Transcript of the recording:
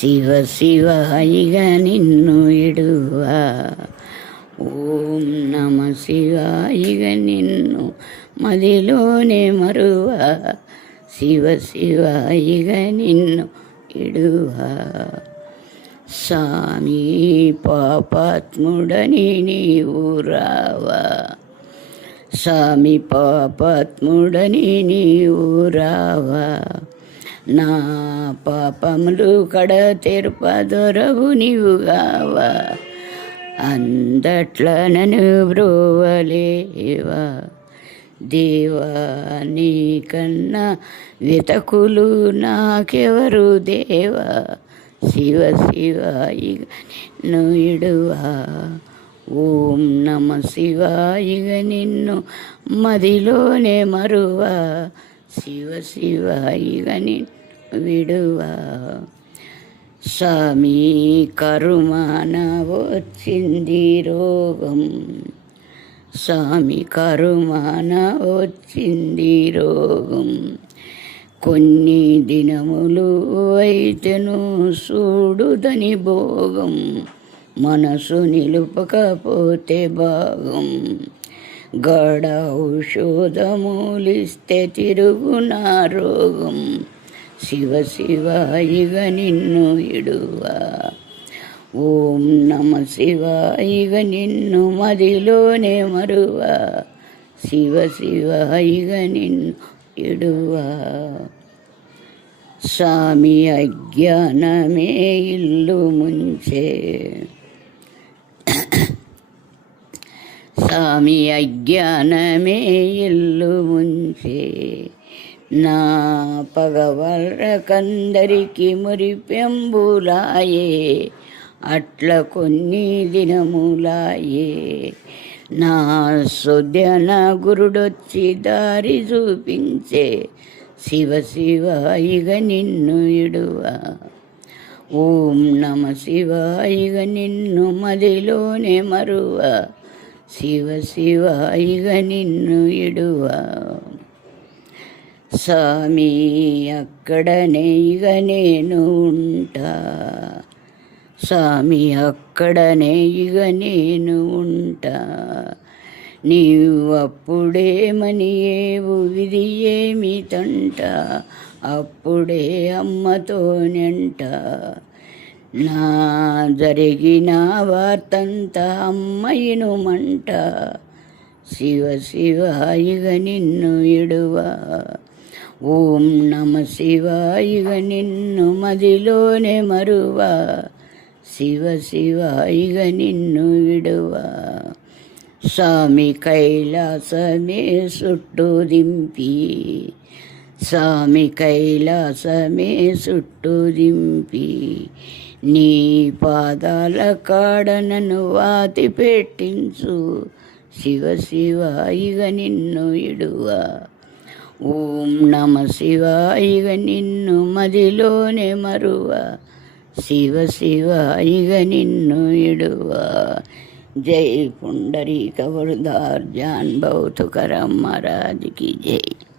శివ శివ ఇగ నిన్ను ఇడువ. ఓం నమ శివాయిగ నిన్ను మదిలోనే మరువ. శివ శివాయిగ నిన్ను ఇడువ. స్వామి పాపాత్ముడని నీవు రావా. స్వామి పాపాత్ముడని నీవు రావా. నా పాపములు కడ తెరుపదొరవు నీవు కావా. అందట్ల నన్ను బ్రోవలేవా. దేవా నీకన్నా వెతకులు నాకెవరు దేవా. శివ శివ ఇగ నిన్ను ఇడువా. ఓం నమ శివాయిగ నిన్ను మదిలోనే మరువా. శివ శివాయిగ నిన్ను విడువా. స్వామి కరుమాన వచ్చింది రోగం. స్వామి కరుమాన వచ్చింది రోగం. కొన్ని దినములు అయితేను చూడుదని భోగం. మనసు నిలుపకపోతే భాగం. గడ ఔషధములిస్తే తిరుగునా రోగం. శివ శివ ఇగ నిన్ను ఇడువా. ఓం నమ శివాయిగ నిన్ను మదిలోనే మరువా. శివ శివ ఇగ నిన్ను ఇడువా. స్వామి అజ్ఞానమే ఇల్లు ముంచే. స్వామి అజ్ఞానమే ఇల్లు ముంచే. నా పగవరకందరికి మురిపెంబులాయే. అట్ల కొన్ని దినములాయే. నా సుధ్యన గురుడొచ్చి దారి చూపించే. శివ శివ ఇగ నిన్ను ఇడువా. ఓం నమ శివాయిగ నిన్ను మదిలోనే మరువా. శివ శివ ఇగ నిన్ను ఇడువా. స్వామి అక్కడనే ఇగ నేను ఉంటా. స్వామి అక్కడనే ఇగ నేను ఉంటా. నీవు అప్పుడేమని ఏవు విధి ఏమి తంట. అప్పుడే అమ్మతోనెంట. నా జరిగిన వార్తంతా అమ్మయిను మంట. శివ శివ ఇగ నిన్ను ఇడువా. ఓం నమ శివాయిగ నిన్ను మదిలోనే మరువా. శివ శివ ఇగ నిన్ను విడువా. స్వామి కైలాసమే చుట్టూ దింపి. స్వామి కైలాసమే చుట్టూ దింపి. నీ పాదాల కాడ నన్ను వాతి పెట్టించు. శివ శివ ఇగ నిన్ను ఇడువా. ఓం నమ శివాయిగ నిన్ను మదిలోనే మరువా. శివ శివ ఇగ నిన్ను ఇడువా. జై పుండరీక వరదార్ జాన్ బౌ తుకారాం మహారాజ్ की जय.